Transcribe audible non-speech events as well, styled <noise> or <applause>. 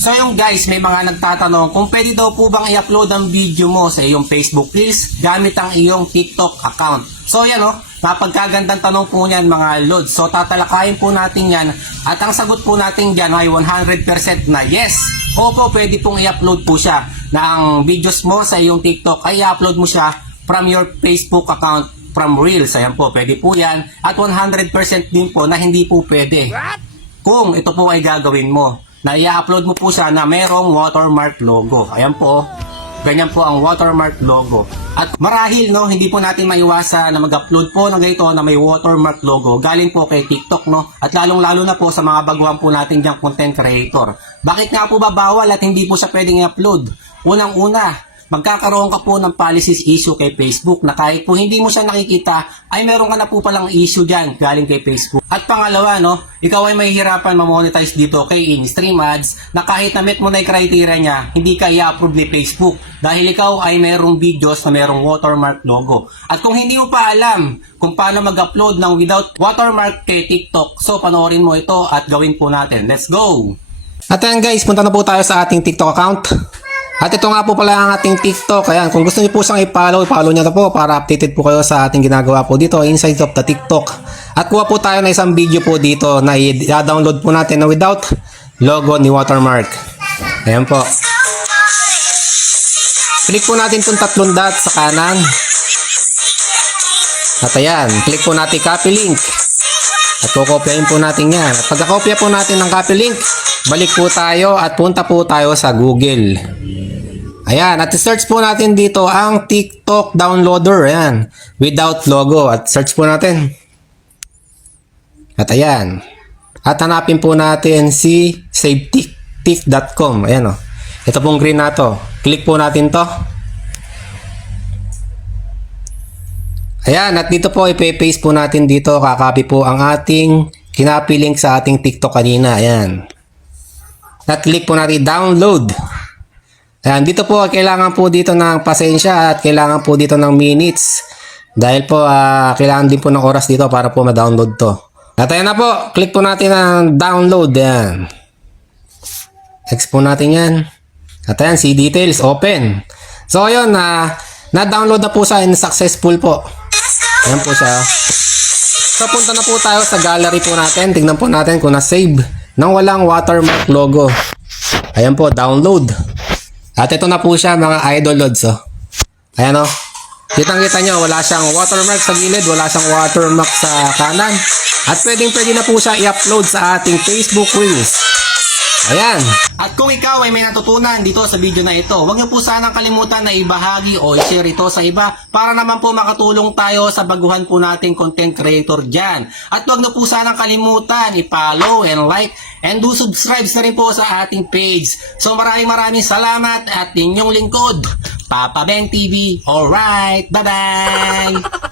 So yung guys, may mga nagtatanong kung pwede daw po bang i-upload ang video mo sa iyong Facebook Reels gamit ang iyong TikTok account. So yan o, napagkagandang tanong po niyan mga lods. So tatalakayin po natin yan at ang sagot po natin dyan ay 100% na yes. Opo, pwede pong i-upload po siya na ang videos mo sa iyong TikTok ay i-upload mo siya from your Facebook account from Reels. Ayan po, pwede po yan. At 100% din po na hindi po pwede kung ito po ay gagawin mo na i-upload mo po siya na merong watermark logo. Ayan po, ganyan po ang watermark logo. At marahil no, hindi po natin maiwasan na mag-upload po ng ganito na may watermark logo galing po kay TikTok no. At lalong-lalo na po sa mga baguhan po natin diyang content creator. Bakit nga po ba bawal at hindi po siya pwedeng i-upload? Unang-una, magkakaroon ka po ng policies issue kay Facebook na kahit po hindi mo siya nakikita, ay meron ka na po palang issue dyan galing kay Facebook. At pangalawa, no, ikaw ay mahihirapan ma-monetize dito kay in-stream ads na kahit na met mo na yung criteria niya, hindi ka i-approve ni Facebook dahil ikaw ay merong videos na merong watermark logo. At kung hindi mo pa alam kung paano mag-upload ng without watermark kay TikTok, so panoorin mo ito at gawin po natin. Let's go! At ayan guys, punta na po tayo sa ating TikTok account. At ito nga po pala ang ating TikTok. Ayan, kung gusto niyo po siyang i-follow, i-follow niyo na po para updated po kayo sa ating ginagawa po dito inside of the TikTok. At kuha po tayo ng isang video po dito na i-download po natin na without logo ni Watermark. Ayan po. Click po natin itong tatlong dot sa kanan. At ayan, click po natin copy link. At kukopyahin po natin yan. At pagkakopya po natin ng copy link, balik po tayo at punta po tayo sa Google. Ayan, at search po natin dito ang TikTok downloader. Ayan, without logo. At search po natin. At ayan. At hanapin po natin si savetik.com. Ayan o. Ito pong green na to. Click po natin to. Ayan, at dito po ipe-paste po natin dito. Kakopy po ang ating kinapi link sa ating TikTok kanina. Ayan. At click po natin download. Ayan, dito po kailangan po dito ng pasensya at kailangan po dito ng minutes. Dahil po ah, kailangan din po ng oras dito para po ma-download to. At ayan na po, click po natin ang download. Ayan. Text po natin yan. At ayan, see details, open. So ayun, na na-download na po siya and successful po. Ayan po siya. So punta na po tayo sa gallery po natin. Tingnan po natin kung na-save nang walang watermark logo. Ayan po, download. At ito na po siya mga idol lods. Oh. Ayan o. Oh. Kitang kita nyo, wala siyang watermark sa gilid, wala siyang watermark sa kanan. At pwedeng pwede na po siya i-upload sa ating Facebook Reels. Ayan. At kung ikaw ay may natutunan dito sa video na ito, huwag niyo po sanang kalimutan na ibahagi o i-share ito sa iba para naman po makatulong tayo sa baguhan po nating content creator dyan. At huwag niyo po sanang kalimutan i-follow and like and do subscribe na rin po sa ating page. So maraming maraming salamat at inyong lingkod, Papa Beng TV. Alright, bye-bye! <laughs>